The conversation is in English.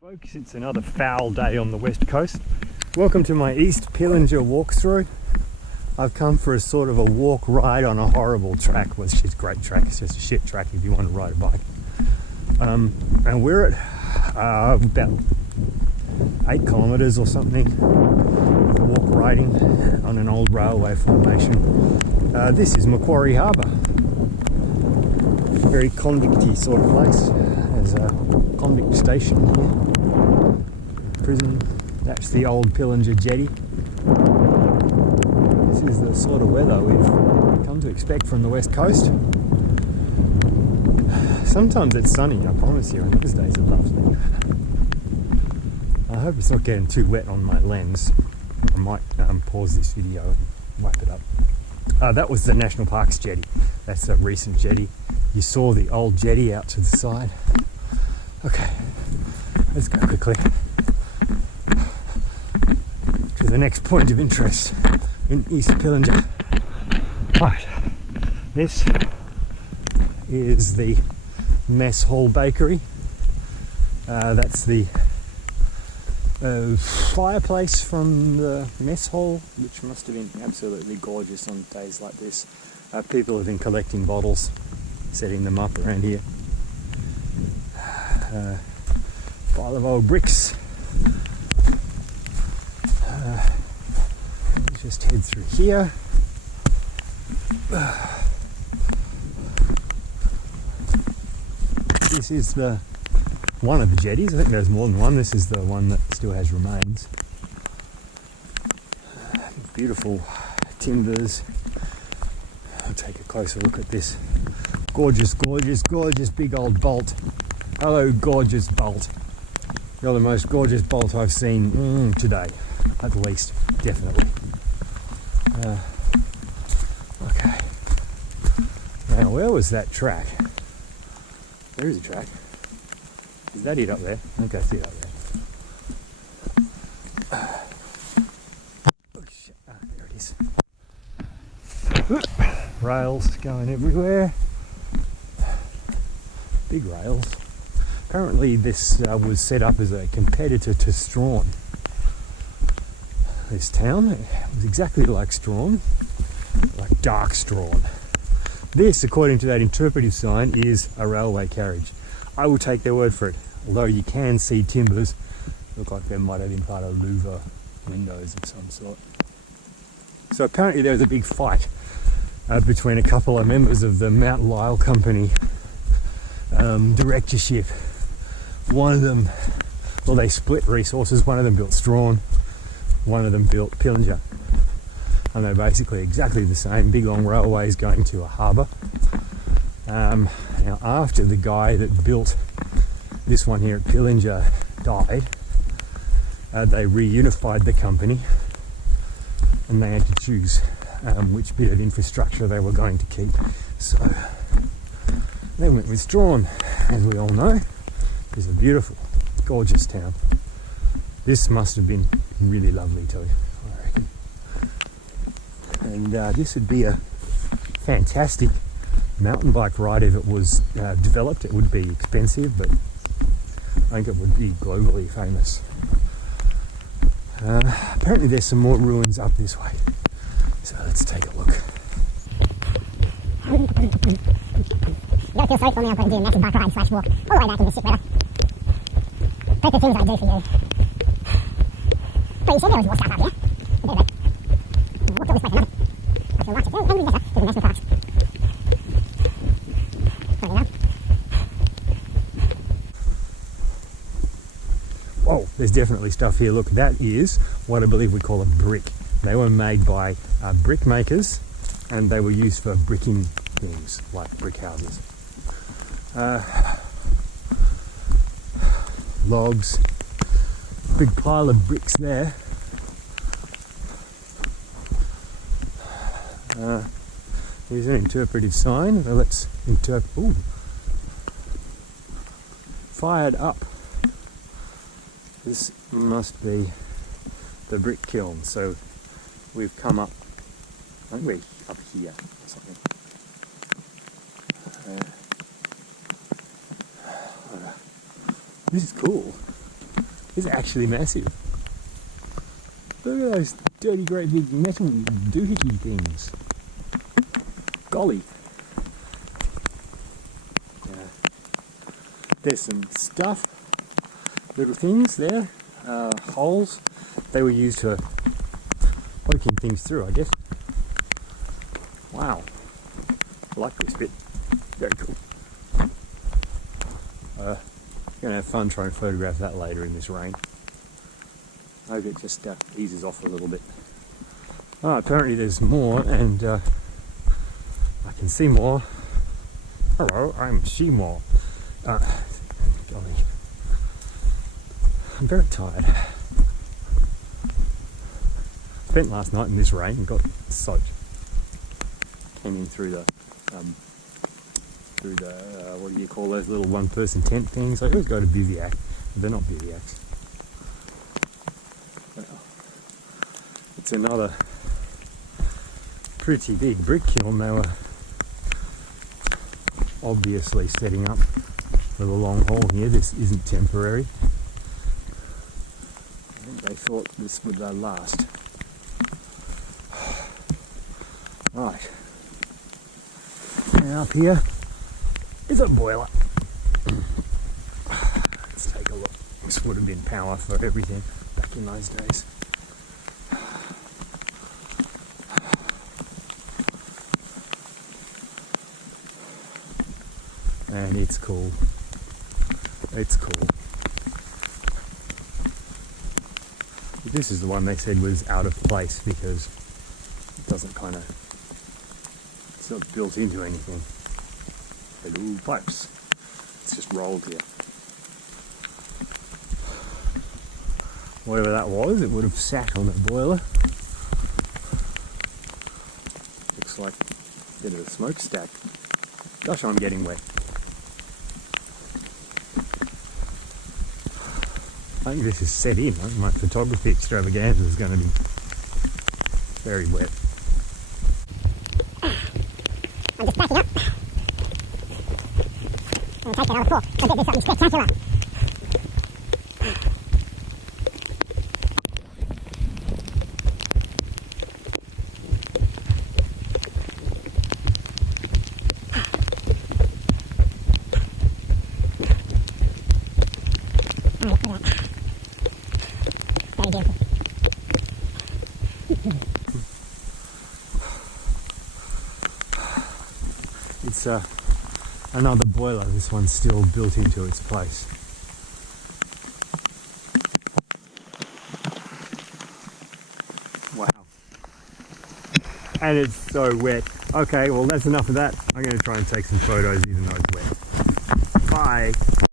Folks, it's another foul day on the west coast. Welcome to my East Pillinger Walkthru. I've come for a sort of a walk ride on a horrible track. Well, it's just a great track, it's just a shit track if you want to ride a bike. And we're at about 8 kilometres or something, walk riding on an old railway formation. This is Macquarie Harbour. Very convicty sort of place. There's a convict station here. Prison. That's the old Pillinger jetty. This is the sort of weather we've come to expect from the west coast. Sometimes it's sunny, I promise you, and those days are lovely. I hope it's not getting too wet on my lens. I might pause this video and wipe it up. That was the National Parks jetty. That's a recent jetty. You saw the old jetty out to the side. Okay, let's go quickly to the next point of interest in East Pillinger. Right, this is the Mess Hall Bakery. That's the fireplace from the mess hall, which must have been absolutely gorgeous on days like this. People have been collecting bottles, setting them up around here. Pile of old bricks. Let's just head through here. This is one of the jetties. I think there's more than one. This is the one that still has remains. Beautiful timbers. I'll take a closer look at this. Gorgeous, gorgeous, gorgeous big old bolt. Hello, gorgeous bolt. You're the most gorgeous bolt I've seen today, at least, definitely. Okay. Now, where was that track? There is a track. Is that it up there? I think I see it up there. Oh shit, there it is. Rails going everywhere. Big rails. Apparently this was set up as a competitor to Strawn. This town, it was exactly like Strawn, like dark Strawn. This, according to that interpretive sign, is a railway carriage. I will take their word for it, although you can see timbers. Look like they might have been part of louver windows of some sort. So apparently there was a big fight between a couple of members of the Mount Lyell Company directorship. One of them, well, they split resources. One of them built Strawn, one of them built Pillinger, and they're basically exactly the same, big long railways going to a harbour. Now, after the guy that built this one here at Pillinger died, they reunified the company, and they had to choose which bit of infrastructure they were going to keep. So they went with Strawn, as we all know. It's a beautiful, gorgeous town. This must have been really lovely too, I reckon. And this would be a fantastic mountain bike ride if it was developed. It would be expensive, but I think it would be globally famous. Apparently there's some more ruins up this way, so let's take a look. You gotta feel sorry for me, I'm going to do a massive bike ride / walk all the way back in this shit weather. Take the things I do for you. But you said there was more stuff up here. I do, but walked all this way for nothing. I feel like it's very angry better to the national parks. There you go. Whoa, there's definitely stuff here. Look, that is what I believe we call a brick. They were made by brick makers, and they were used for bricking things like brick houses. Logs, big pile of bricks there. Here's an interpretive sign. So let's interpret. Ooh. Fired up. This must be the brick kiln. So we've come up. I think we're up here or something. This is cool. It's actually massive. Look at those dirty great big metal doohickey things. Golly. Yeah. There's some stuff, little things there, holes. They were used for poking things through, I guess. Wow. I like this bit. Very cool. Gonna have fun trying to photograph that later in this rain. I hope it just eases off a little bit. Oh, apparently there's more, and I can see more. Hello, I'm Seymour. Golly. I'm very tired. Spent last night in this rain and got soaked. Came in through the what do you call those little one-person tent things? I always go to bivouac, but they're not bivouacs. Well, it's another pretty big brick kiln they were obviously setting up for the long haul here. This isn't temporary. I think they thought this would last. Right. Now up here is a boiler. Let's take a look. This would have been power for everything back in those days. And it's cool. It's cool. This is the one they said was out of place because it doesn't kind of, it's not built into anything. Hello, pipes. It's just rolled here. Whatever that was, it would have sat on the boiler. Looks like a bit of a smokestack. Gosh, I'm getting wet. I think this is set in. I think my photography extravaganza is going to be very wet. I'm just backing up. I'm going to take another pull. I think there's something spectacular. Very gentle. It's another boiler. This one's still built into its place. Wow. And it's so wet. Okay, well that's enough of that. I'm going to try and take some photos even though it's wet. Bye.